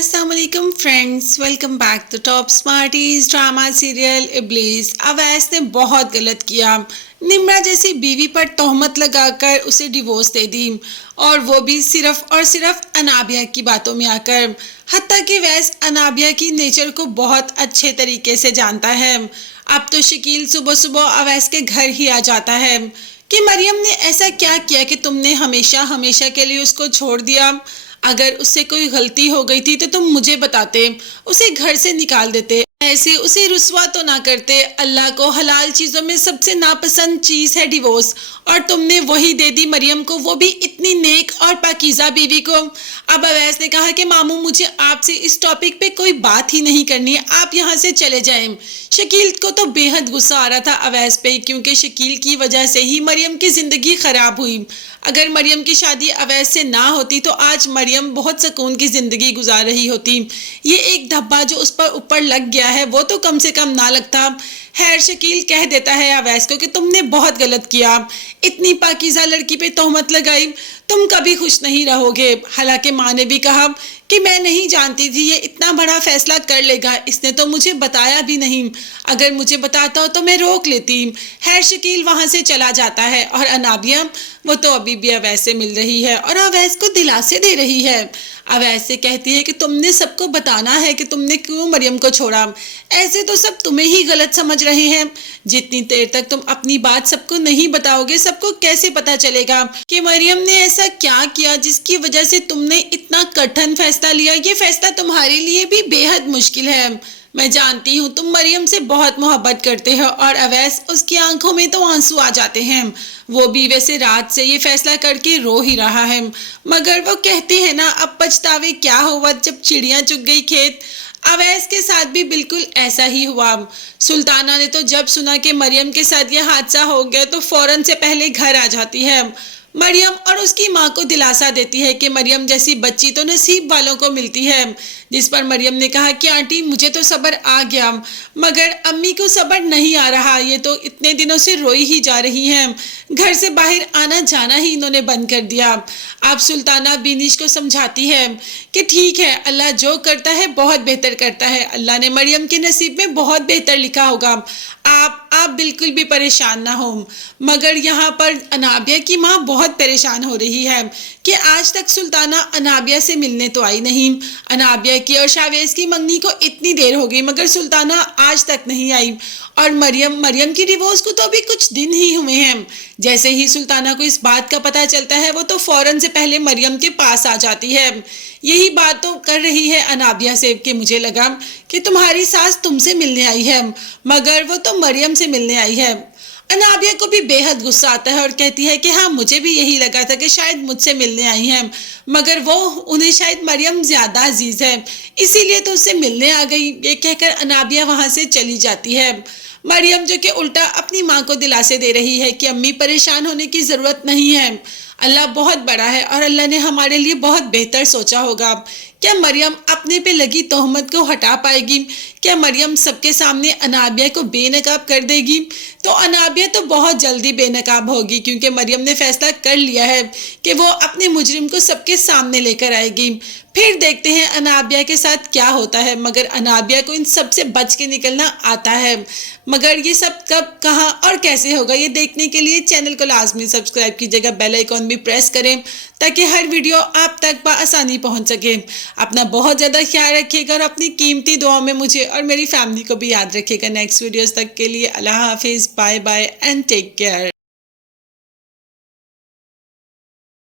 अस्सलाम वालेकुम friends, welcome back to top smarties drama serial Iblees. Awais ने बहुत गलत किया। निम्रा जैसी बीवी पर तोहमत लगाकर उसे डिवोर्स दे दी, और वो भी सिर्फ और सिर्फ अनाबिया की बातों में आकर। हत्ता कि वैस अनाबिया की नेचर को बहुत अच्छे तरीके से जानता है। अब तो शकील सुबह सुबह अवैस के घर ही आ जाता है कि मरियम ने ऐसा क्या किया कि तुमने हमेशा हमेशा के लिए उसको छोड़ दिया। अगर उससे कोई गलती हो गई थी तो तुम मुझे बताते, उसे घर से निकाल देते, ऐसे उसे रुस्वा तो ना करते। अल्लाह को हलाल चीज़ों में सबसे नापसंद चीज़ है डिवोर्स, और तुमने वही दे दी मरियम को, वो भी इतनी नेक और पाकीज़ा बीवी को। अब अवैस ने कहा कि मामू मुझे आपसे इस टॉपिक पे कोई बात ही नहीं करनी है, आप यहाँ से चले जाएं। शकील को तो बेहद गुस्सा आ रहा था अवैस पे, क्योंकि शकील की वजह से ही मरियम की ज़िंदगी ख़राब हुई। अगर मरियम की शादी अवैस से ना होती तो आज मरियम बहुत सुकून की ज़िंदगी गुजार रही होती। ये एक धब्बा जो उस पर ऊपर लग गया है वो तो कम से कम ना लगता। खैर शकील कह देता है अवैस को कि तुमने बहुत गलत किया, इतनी पाकीज़ा लड़की पे तोहमत लगाई, तुम कभी खुश नहीं रहोगे। हालांकि माँ ने भी कहा कि मैं नहीं जानती थी ये इतना बड़ा फैसला कर लेगा, इसने तो मुझे बताया भी नहीं, अगर मुझे बताता हो तो मैं रोक लेती। खैर शकील वहाँ से चला जाता है, और अनाबिया वो तो अभी भी अवैस से मिल रही है और अवैस को दिलासे दे रही है। अवैस से कहती है कि तुमने सबको बताना है कि तुमने क्यों मरियम को छोड़ा, ऐसे तो सब तुम्हें ही गलत समझ रहे हैं। जितनी देर तक तुम अपनी बात सबको नहीं बताओगे, सबको कैसे पता चलेगा कि मरियम ने ऐसा क्या किया जिसकी वजह से तुमने इतना कठिन फैसला लिया। ये फैसला तुम्हारे लिए भी बेहद मुश्किल है। मैं जानती हूँ तुम मरियम से बहुत मोहब्बत करते हो, और अवैस उसकी आंखों में तो आंसू आ जाते हैं। वो भी वैसे रात से ये फैसला करके रो ही रहा है, मगर वो कहते हैं ना अब पछतावे क्या हुआ जब चिड़िया चुग गई खेत। अवैस के साथ भी बिल्कुल ऐसा ही हुआ। सुल्ताना ने तो जब सुना कि मरियम के साथ यह हादसा हो गया तो फौरन से पहले घर आ जाती है। मरियम और उसकी माँ को दिलासा देती है कि मरियम जैसी बच्ची तो नसीब वालों को मिलती है। जिस पर मरियम ने कहा कि आंटी मुझे तो सब्र आ गया, मगर अम्मी को सब्र नहीं आ रहा, ये तो इतने दिनों से रोई ही जा रही हैं, घर से बाहर आना जाना ही इन्होंने बंद कर दिया। अब सुल्ताना बिनिश को समझाती है कि ठीक है, अल्लाह जो करता है बहुत बेहतर करता है, अल्लाह ने मरियम के नसीब में बहुत बेहतर लिखा होगा, आप बिल्कुल भी परेशान ना हो। मगर यहाँ पर अनाबिया की माँ बहुत परेशान हो रही है कि आज तक सुल्ताना अनाबिया से मिलने तो आई नहीं। अनाबिया की और शावेज की मंगनी को इतनी देर हो गई मगर सुल्ताना आज तक नहीं आई, और मरियम की डिवोर्स को तो अभी कुछ दिन ही हुए हैं। जैसे ही सुल्ताना को इस बात का पता चलता है वो तो फौरन से पहले मरियम के पास आ जाती है। यही बात तो कर रही है अनाबिया से कि मुझे लगा कि तुम्हारी सास तुमसे मिलने आई है, मगर वो तो मरियम से मिलने आई है। अनाबिया को भी बेहद गुस्सा आता है और कहती है कि हाँ मुझे भी यही लगा था कि शायद मुझसे मिलने आई हैं, मगर वो उन्हें शायद मरियम ज़्यादा अजीज़ है, इसीलिए तो उससे मिलने आ गई। ये कहकर अनाबिया वहाँ से चली जाती है। मरियम जो कि उल्टा अपनी माँ को दिलासे दे रही है कि अम्मी परेशान होने की ज़रूरत नहीं है, अल्लाह बहुत बड़ा है और अल्लाह ने हमारे लिए बहुत बेहतर सोचा होगा। क्या मरियम अपने पे लगी तोहमत को हटा पाएगी? क्या मरियम सबके सामने अनाबिया को बेनकाब कर देगी? तो अनाबिया तो बहुत जल्दी बेनकाब होगी, क्योंकि मरियम ने फैसला कर लिया है कि वो अपने मुजरिम को सबके सामने लेकर आएगी। फिर देखते हैं अनाबिया के साथ क्या होता है, मगर अनाबिया को इन सब से बच के निकलना आता है। मगर ये सब कब, कहाँ और कैसे होगा ये देखने के लिए चैनल को लाजमी सब्सक्राइब कीजिएगा, बेल आइकॉन भी प्रेस करें ताकि हर वीडियो आप तक बआसानी पहुंच सके। अपना बहुत ज़्यादा ख्याल रखिएगा और अपनी कीमती दुआओं में मुझे और मेरी फैमिली को भी याद रखिएगा। नेक्स्ट वीडियोस तक के लिए अल्लाह हाफिज़, bye bye and take care.